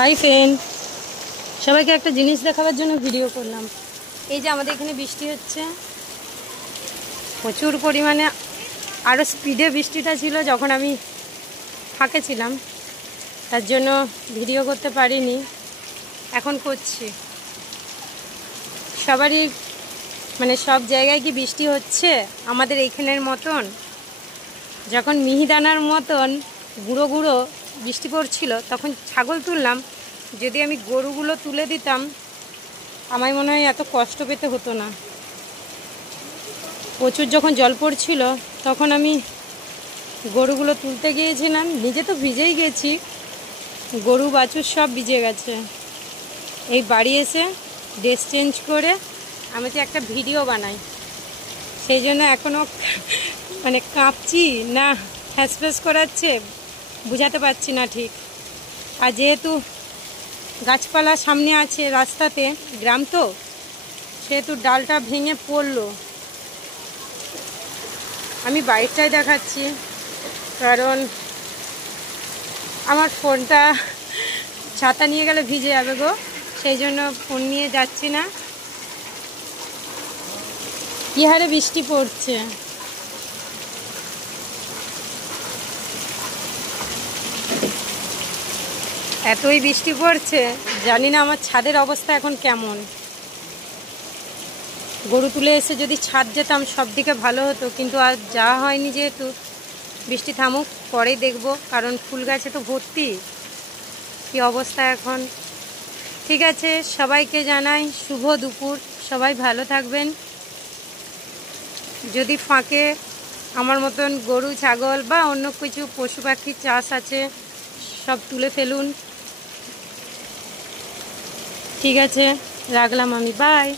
Hi friend, সবাইকে একটা জিনিস দেখাবার জন্য ভিডিও করলাম। এই যে আমাদের এখানে বৃষ্টি হচ্ছে প্রচুর পরিমাণে, আরও স্পিডে বৃষ্টিটা ছিল যখন আমি ফাঁকে ছিলাম, তার জন্য ভিডিও করতে পারিনি। এখন করছি। সবারই সব জায়গায় কি বৃষ্টি হচ্ছে আমাদের এইখানের মতন? যখন মিহিদানার মতন গুঁড়ো গুঁড়ো বৃষ্টি পড়ছিল তখন ছাগল তুললাম। যদি আমি গরুগুলো তুলে দিতাম আমার মনে হয় এত কষ্ট পেতে হতো না। প্রচুর যখন জল পড়ছিল তখন আমি গরুগুলো তুলতে গিয়েছিলাম, নিজে তো ভিজেই গেছি, গরু বাছুর সব ভিজে গেছে। এই বাড়ি এসে ড্রেস চেঞ্জ করে আমি তো একটা ভিডিও বানাই, সেই জন্য এখনও কাঁপছি না ফ্যাসফ্যাস করাচ্ছে বুঝাতে পারছি না ঠিক। আর যেহেতু গাছপালা সামনে আছে রাস্তাতে, গ্রাম তো, সেহেতু ডালটা ভেঙে পড়লো। আমি বাইকটাই দেখাচ্ছি কারণ আমার ফোনটা ছাতা নিয়ে গেলে ভিজে যাবে গো, সেই জন্য ফোন নিয়ে যাচ্ছি না। কি হারে বৃষ্টি পড়ছে! এতই বৃষ্টি পড়ছে, জানি না আমার ছাদের অবস্থা এখন কেমন। গরু তুলে এসে যদি ছাদ যেতাম সব দিকে ভালো হতো, কিন্তু আর যাওয়া হয়নি। যেহেতু বৃষ্টি থামুক পরেই দেখব, কারণ ফুল গাছে তো ভর্তি। কি অবস্থা এখন! ঠিক আছে, সবাইকে জানাই শুভ দুপুর। সবাই ভালো থাকবেন। যদি ফাঁকে আমার মতন গরু ছাগল বা অন্য কিছু পশু পাখির চাষ আছে সব তুলে ফেলুন। ঠিক আছে, রাখলাম আমি, বাই।